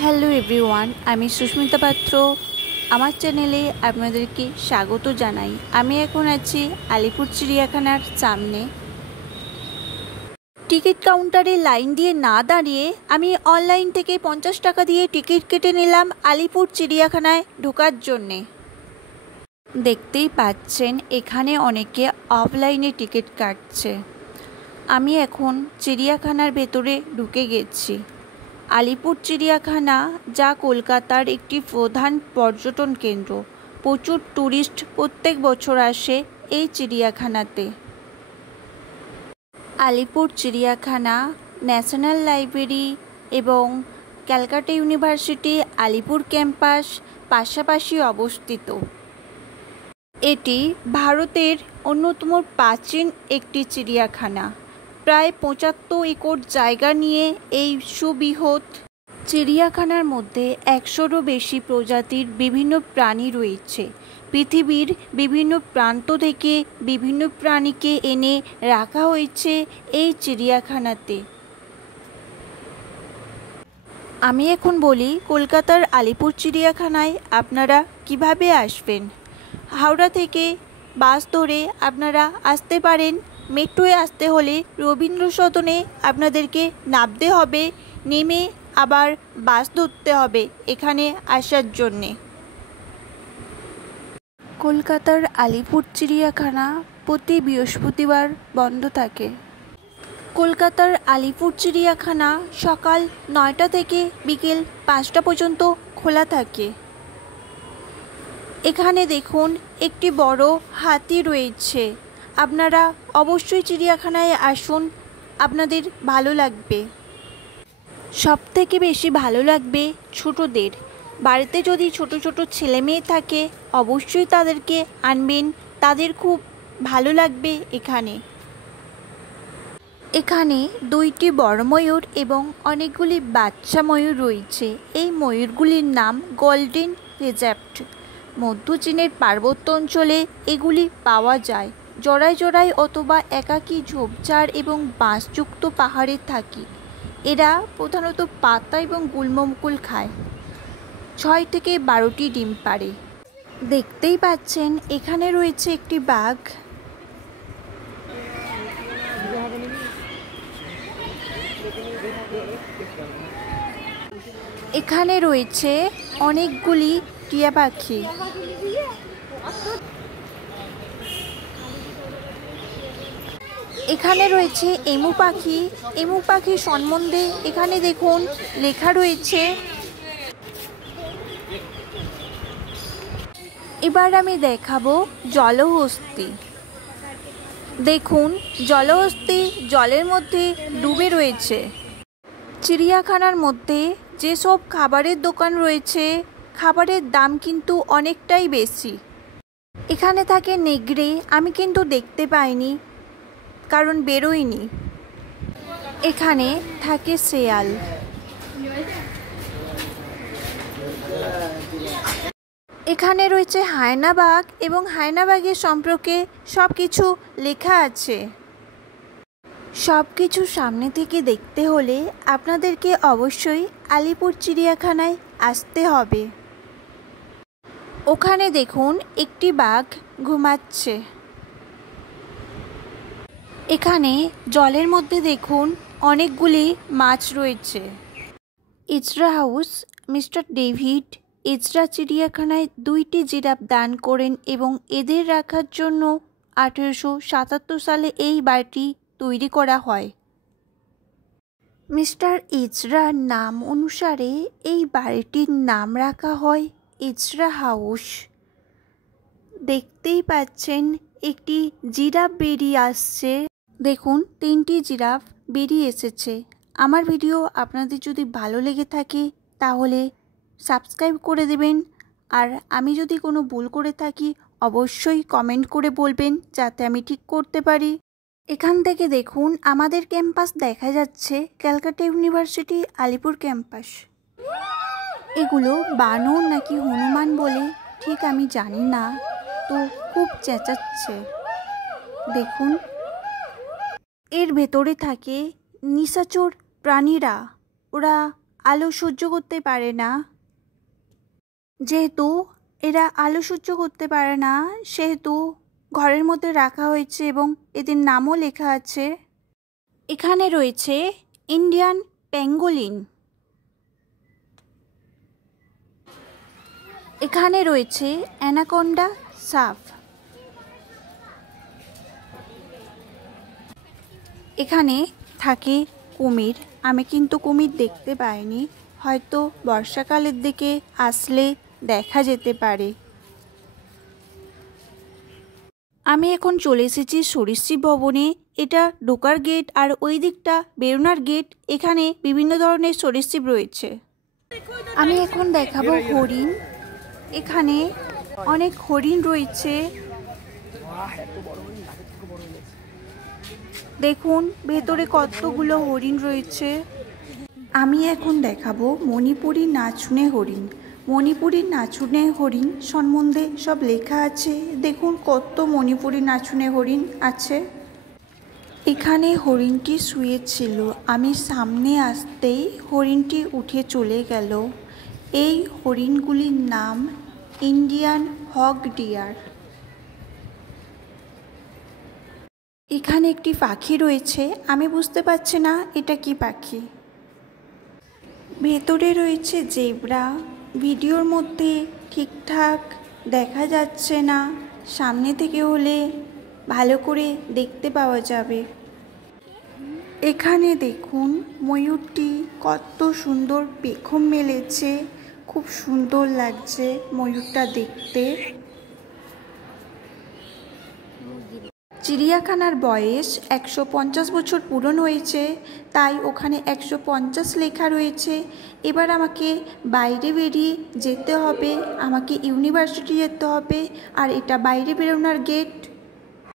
Hello everyone, আমি সুস্মিতা পাত্র। আমার চ্যানেলে আপনাদেরকে স্বাগত জানাই। আমি এখন আছি আলিপুর চিড়িয়াখানার সামনে। টিকিট কাউন্টারে লাইন দিয়ে না দাঁড়িয়ে আমি অনলাইন থেকে 50 টাকা দিয়ে টিকিট কেটে নিলাম আলিপুর চিড়িয়াখানায় ঢোকার জন্যে। দেখতেই পাচ্ছেন এখানে অনেকে অফলাইনে টিকিট কাটছে। আমি এখন চিড়িয়াখানার ভেতরে ঢুকে গেছি। আলিপুর চিড়িয়াখানা যা কলকাতার একটি প্রধান পর্যটন কেন্দ্র। প্রচুর ট্যুরিস্ট প্রত্যেক বছর আসে এই চিড়িয়াখানাতে। আলিপুর চিড়িয়াখানা ন্যাশনাল লাইব্রেরি এবং ক্যালকাটা ইউনিভার্সিটি আলিপুর ক্যাম্পাস পাশাপাশি অবস্থিত। এটি ভারতের অন্যতম প্রাচীন একটি চিড়িয়াখানা। প্রায় 75 একর জায়গা নিয়ে এই সুবৃহৎ চিড়িয়াখানার মধ্যে 100-রও বেশি প্রজাতির বিভিন্ন প্রাণী রয়েছে। পৃথিবীর বিভিন্ন প্রান্ত থেকে বিভিন্ন প্রাণীকে এনে রাখা হয়েছে এই চিড়িয়াখানাতে। আমি এখন বলি কলকাতার আলিপুর চিড়িয়াখানায় আপনারা কিভাবে আসবেন। হাওড়া থেকে বাস ধরে আপনারা আসতে পারেন। মেট্রোয় আসতে হলে রবীন্দ্র সদনে আপনাদেরকে নামতে হবে, নেমে আবার বাস ধরতে হবে এখানে আসার জন্যে। কলকাতার আলিপুর চিড়িয়াখানা প্রতি বৃহস্পতিবার বন্ধ থাকে। কলকাতার আলিপুর চিড়িয়াখানা সকাল 9টা থেকে বিকেল 5টা পর্যন্ত খোলা থাকে। এখানে দেখুন একটি বড় হাতি রয়েছে। আপনারা অবশ্যই চিড়িয়াখানায় আসুন, আপনাদের ভালো লাগবে। সবথেকে বেশি ভালো লাগবে ছোটদের। বাড়িতে যদি ছোট ছোট ছেলে মেয়ে থাকে অবশ্যই তাদেরকে আনবেন, তাদের খুব ভালো লাগবে এখানে। এখানে 2টি বড় ময়ূর এবং অনেকগুলি বাচ্চা ময়ূর রয়েছে। এই ময়ূরগুলির নাম গোল্ডেন রিজেপ্ট। মধ্য চীনের পার্বত্য অঞ্চলে এগুলি পাওয়া যায়। জোড়ায় জোড়ায় অথবা একাকী ঝোপঝাড় এবং বাঁশযুক্ত পাহাড়ে থাকে। এরা প্রধানত পাতা এবং গুল্মমুকুল খায়। 6 থেকে 12টি ডিম পাড়ে। দেখতেই পাচ্ছেন এখানে রয়েছে একটি বাঘ। এখানে রয়েছে অনেকগুলি টিয়া পাখি। এখানে রয়েছে এমু পাখি। এমু পাখির সম্বন্ধে এখানে দেখুন লেখা রয়েছে। এবার আমি দেখাবো জলহস্তী। দেখুন জলহস্তী জলের মধ্যে ডুবে রয়েছে। চিড়িয়াখানার মধ্যে যেসব খাবারের দোকান রয়েছে খাবারের দাম কিন্তু অনেকটাই বেশি। এখানে থাকে নেগড়ে, আমি কিন্তু দেখতে পাইনি কারণ বেরোয়নি। এখানে থাকে শেয়াল। এখানে রয়েছে হায়না বাঘ এবং হায়না বাঘের সম্পর্কে সব কিছু লেখা আছে। সব কিছু সামনে থেকে দেখতে হলে আপনাদেরকে অবশ্যই আলিপুর চিড়িয়াখানায় আসতে হবে। ওখানে দেখুন একটি বাঘ ঘুমাচ্ছে। এখানে জলের মধ্যে দেখুন অনেকগুলি মাছ রয়েছে। Ezra house mister David Ezra চিড়িয়াখানায় 2টি জিরাফ দান করেন এবং এদের রাখার জন্য 1877 সালে এই বাড়িটি তৈরি করা হয়। মিস্টার ইজরার নাম অনুসারে এই বাড়িটির নাম রাখা হয় ইজরা হাউস। দেখতেই পাচ্ছেন একটি জিরাফ বেরিয়ে আসছে। দেখুন 3টি জিরাফ বেরিয়ে এসেছে। আমার ভিডিও আপনাদের যদি ভালো লেগে থাকে তাহলে সাবস্ক্রাইব করে দেবেন। আর আমি যদি কোনো ভুল করে থাকি অবশ্যই কমেন্ট করে বলবেন যাতে আমি ঠিক করতে পারি। এখান থেকে দেখুন আমাদের ক্যাম্পাস দেখা যাচ্ছে, ক্যালকাটা ইউনিভার্সিটি আলিপুর ক্যাম্পাস। এগুলো বানর নাকি হনুমান বলে ঠিক আমি জানি না, তো খুব চেঁচাচ্ছে। দেখুন এর ভেতরে থাকে নিশাচর প্রাণীরা। ওরা আলো সহ্য করতে পারে না। যেহেতু এরা আলো সহ্য করতে পারে না, সেহেতু ঘরের মধ্যে রাখা হয়েছে এবং এদের নামও লেখা আছে। এখানে রয়েছে ইন্ডিয়ান প্যাঙ্গোলিন, এখানে রয়েছে অ্যানাকোন্ডা সাপ, এখানে থাকে কুমির। আমি কিন্তু কুমির দেখতে পাইনি, হয়তো বর্ষাকালের দিকে আসলে দেখা যেতে পারে। আমি এখন চলে এসেছি সরীসৃপ ভবনে। এটা ঢোকার গেট আর ওই দিকটা বেরোনোর গেট। এখানে বিভিন্ন ধরনের সরীসৃপ রয়েছে। আমি এখন দেখাবো হরিণ। এখানে অনেক হরিণ রয়েছে, দেখুন ভেতরে কতগুলো হরিণ রয়েছে। আমি এখন দেখাবো মণিপুরি নাচুনে হরিণ। মণিপুরি নাচুনে হরিণ সম্বন্ধে সব লেখা আছে। দেখুন কত মণিপুরি নাচুনে হরিণ আছে। এখানে হরিণটি শুয়েছিল, আমি সামনে আসতেই হরিণটি উঠে চলে গেল। এই হরিণগুলির নাম ইন্ডিয়ান হগ ডিয়ার। এখানে একটি পাখি রয়েছে, আমি বুঝতে পারছি না এটা কি পাখি। ভেতরে রয়েছে জেব্রা, ভিডিওর মধ্যে ঠিকঠাক দেখা যাচ্ছে না, সামনে থেকে হলে ভালো করে দেখতে পাওয়া যাবে। এখানে দেখুন ময়ূরটি কত সুন্দর পেখম মেলেছে, খুব সুন্দর লাগছে ময়ূরটা দেখতে। চিড়িয়াখানার বয়স 150 বছর পূরণ হয়েছে, তাই ওখানে 150 লেখা রয়েছে। এবার আমাকে বাইরে বেরিয়ে যেতে হবে, আমাকে ইউনিভার্সিটি যেতে হবে, আর এটা বাইরে বেরোনোর গেট।